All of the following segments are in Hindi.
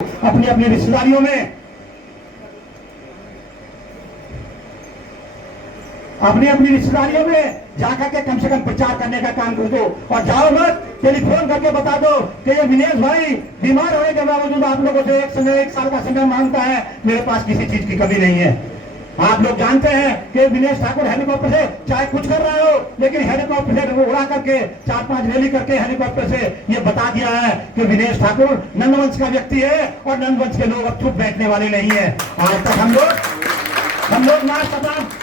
अपनी अपनी रिश्तेदारियों में, जाकर के कम से कम प्रचार करने का काम कर दो। और जाओ मत, टेलीफोन करके बता दो कि ये विनेश भाई बीमार होने के बावजूद आप लोगों से एक साल का समय मांगता है, मेरे पास किसी चीज की कमी नहीं है। आप लोग जानते हैं कि विनेश ठाकुर हेलीकॉप्टर से चाहे कुछ कर रहा हो, लेकिन हेलीकॉप्टर से उड़ा करके 4-5 रैली करके हेलीकॉप्टर से ये बता दिया है कि विनेश ठाकुर नंदवंश का व्यक्ति है और नंदवंश के लोग अब चुप बैठने वाले नहीं है। आज तक हम लोग ना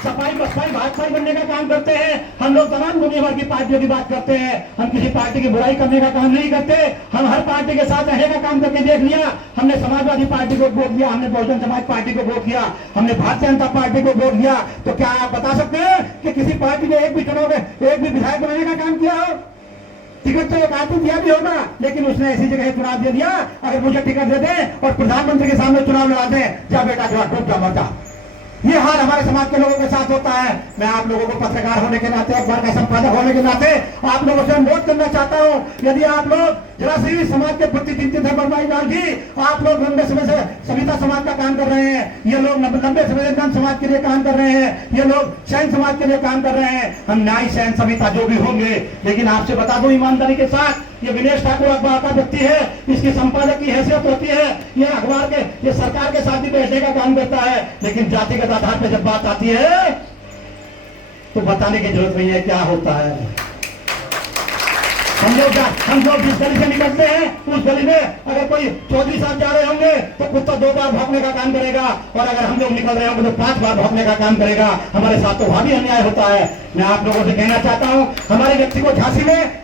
सफाई बसपाई भाजपाई बनने का काम करते हैं। हम लोग तमाम दुनिया भर की पार्टियों की बात करते हैं। हम किसी पार्टी की बुराई करने का काम नहीं करते। हम हर पार्टी के साथ रहने का काम करके देख लिया। हमने समाजवादी पार्टी को वोट दिया, हमने बहुजन समाज पार्टी को वोट दिया, हमने भारतीय जनता पार्टी को वोट दिया। तो क्या आप बता सकते हैं कि किसी पार्टी ने एक भी चुनाव में एक भी विधायक बनाने का काम किया हो? टिकट तो एक आदमी दिया भी होगा, लेकिन उसने ऐसी जगह चुनाव दे दिया, अगर मुझे टिकट दे दे और प्रधानमंत्री के सामने चुनाव लड़ा दे, जा बेटा जो डूब जा मर जा। ये हाल हमारे समाज के लोगों के साथ होता है। मैं आप लोगों को पत्रकार होने के नाते, अखबार का संपादक होने के नाते आप लोगों से अनुरोध करना चाहता हूं, यदि आप लोग जरा सी समाज के प्रति चिंतित है, बर्बादी डाल दी, आप लोग लंबे समय से सविता समाज का काम कर रहे हैं, ये लोग लंबे समय से नंद समाज के लिए काम कर रहे हैं, ये लोग सैन समाज के लिए काम कर रहे हैं। हम न्याय सैन सविता जो भी होंगे, लेकिन आपसे बता दो ईमानदारी के साथ, ये विनेश ठाकुर अखबार का व्यक्ति है, इसकी संपादक की हैसियत होती है, ये अखबार के, ये सरकार के साथ भी बैठने का काम करता है, लेकिन जातिगत आधार पर जब बात आती है तो बताने की जरूरत नहीं है क्या होता है। हम लोग जिस गली से निकलते हैं उस गली में अगर कोई चौधरी साहब जा रहे होंगे तो कुत्ता 2 बार भौंकने का काम करेगा, और अगर हम लोग निकल रहे होंगे तो 5 बार भौंकने का काम करेगा। हमारे साथ तो वहां भी अन्याय होता है। मैं आप लोगों से कहना चाहता हूं, हमारे व्यक्ति को झांसी में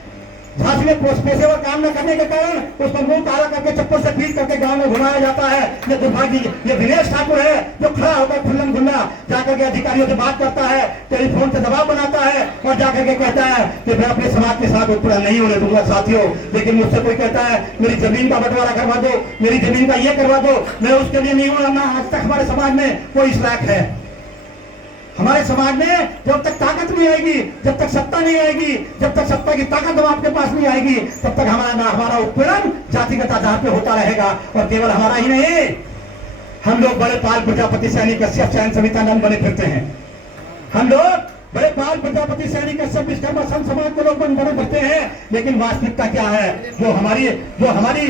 पेशेवर काम न करने के कारण उस पर मुंह काला करके चप्पल से पीट करके गांव में घुमाया जाता है। ये दुर्भाग्य, ये विनेश ठाकुर है जो खड़ा होकर खुल्लम खुल्ला जाकर के अधिकारियों से बात करता है, टेलीफोन से दबाव बनाता है और जाकर के कहता है कि मैं अपने समाज के साथ उत्पीड़न नहीं होने दूंगा साथियों। लेकिन मुझसे कोई कहता है मेरी जमीन का बंटवारा करवा दो, मेरी जमीन का ये करवा दो, मैं उसके लिए नहीं हूं ना। आज तक हमारे समाज में कोई इस लायक है। हमारे समाज में जब तक ताकत नहीं आएगी, जब तक सत्ता नहीं आएगी, जब तक सत्ता की ताकत हम आपके पास नहीं आएगी, तब तक हमारा उत्पीड़न जातिगत आधार पे होता रहेगा। और केवल हमारा ही नहीं, हम लोग बड़े पाल प्रजापति सैनिक कश्यप सैन सविता नंद बने फिरते हैं। हम लोग बड़े पाल प्रजापति सैनिक कश्यप विश्वकर्मा संत समाज के लोग बने फिरते हैं, लेकिन वास्तविकता क्या है? जो हमारी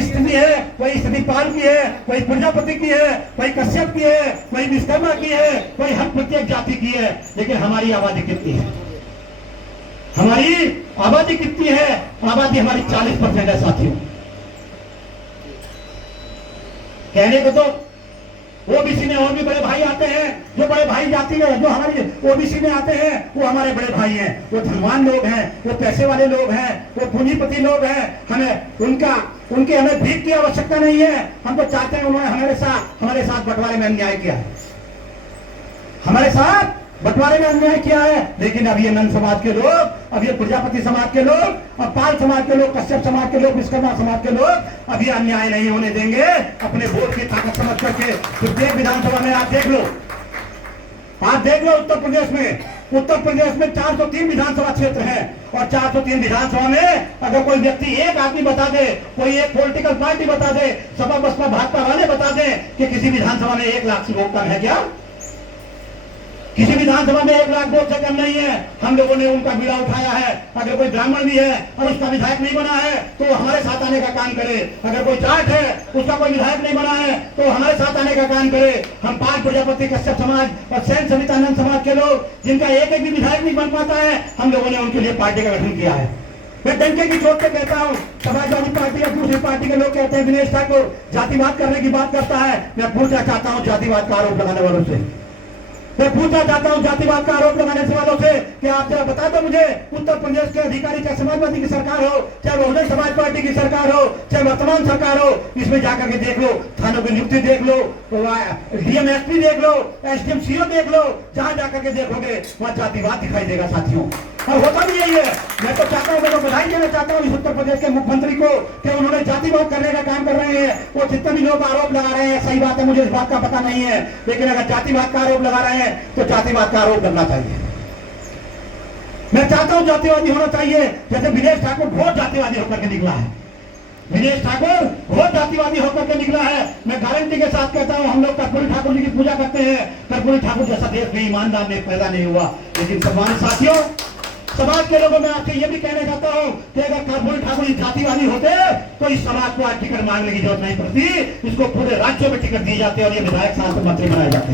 स्थिति है वही स्थिति पाल की है, वही प्रजापति की है, वही कश्यप की है, वही विश्वकर्मा की है, वही हर प्रत्येक जाति की है। लेकिन हमारी आबादी कितनी है? हमारी आबादी कितनी है? आबादी हमारी 40% है साथियों। कहने को तो ओबीसी में और भी बड़े भाई आते हैं, जो बड़े भाई जाति है, जो हमारी ओबीसी में आते हैं वो हमारे बड़े भाई हैं, वो धनवान लोग हैं, वो पैसे वाले लोग हैं, वो पूंजीपति लोग हैं। उनके हमें भीख की आवश्यकता नहीं है। हम तो चाहते हैं उन्होंने हमारे साथ बंटवारे में अन्याय किया है, हमारे साथ बंटवारे में अन्याय किया है। लेकिन अब ये नंद समाज के लोग, अब ये प्रजापति समाज के लोग, अब पाल समाज के लोग, कश्यप समाज के लोग, विश्वकर्मा समाज के लोग अब ये अन्याय नहीं होने देंगे। अपने वोट की ताकत समझ करके प्रत्येक विधानसभा में आप देख लो उत्तर प्रदेश में 403 विधानसभा क्षेत्र है, और 403 विधानसभा में अगर कोई व्यक्ति, एक आदमी बता दे, कोई एक पॉलिटिकल पार्टी बता दे, सपा बसपा भाजपा वाले बता दे कि किसी विधानसभा में 1 लाख से वोट कम है क्या? किसी विधानसभा में 1 लाख वोट से कम नहीं है। हम लोगों ने उनका बीड़ा उठाया है। अगर कोई ब्राह्मण भी है और उसका विधायक नहीं बना है तो वो हमारे साथ आने का काम करे। अगर कोई जाट है, उसका कोई विधायक नहीं बना है तो हमारे साथ आने का काम करे। हम पाल प्रजापति कश्यप समाज और सैन सविता नंद समाज के लोग, जिनका एक भी विधायक नहीं बन पाता है, हम लोगों ने उनके लिए पार्टी का गठन किया है। मैं डंके की चोट पे कहता हूँ, समाजवादी पार्टी या दूसरी पार्टी के लोग कहते हैं विनेश ठाकुर जातिवाद करने की बात करता है। मैं पूछना चाहता हूँ जातिवाद का आरोप लगाने वालों से, मैं पूछना चाहता हूं जातिवाद का आरोप लगाने वालों से कि आप जरा बता दो मुझे, उत्तर प्रदेश के अधिकारी, चाहे समाजवादी की सरकार हो, चाहे बहुजन समाज पार्टी की सरकार हो, चाहे वर्तमान सरकार हो, इसमें जाकर के देख लो, थानों की नियुक्ति देख लो, डीएम एसपी देख लो, एसडीएम सीओ देख लो, जहां जाकर के देखोगे वहां जातिवाद दिखाई देगा साथियों। और होता भी यही है। मैं तो चाहता हूं, मैं तो बधाई देना चाहता हूं इस उत्तर प्रदेश के मुख्यमंत्री को कि उन्होंने जातिवाद करने का काम कर रहे हैं। वो जितने भी लोग आरोप लगा रहे हैं, सही बात है, मुझे इस बात का पता नहीं है, लेकिन अगर जातिवाद का आरोप लगा रहे हैं तो जातिवाद का आरोप करना चाहिए। मैं चाहता हूं जातिवादी होना चाहिए, जैसे विनेश ठाकुर बहुत जातिवादी होकर के निकला है। दिनेश ठाकुर वो जातिवादी होकर के निकला है। मैं गारंटी के साथ कहता हूं, हम लोग कर्पूरी ठाकुर जी की पूजा करते हैं, कर्पूरी ठाकुर जैसा देश में ईमानदार ने पैदा नहीं हुआ। लेकिन सम्मानित साथियों, समाज के लोगों में आपसे ये भी कहना चाहता हूं कि अगर कर्पूरी ठाकुर जातिवादी होते तो इस समाज को आज टिकट मांगने की जरूरत नहीं पड़ती, इसको पूरे राज्यों में टिकट दिए जाते और ये विधायक सांसद मंत्री बनाए जाते।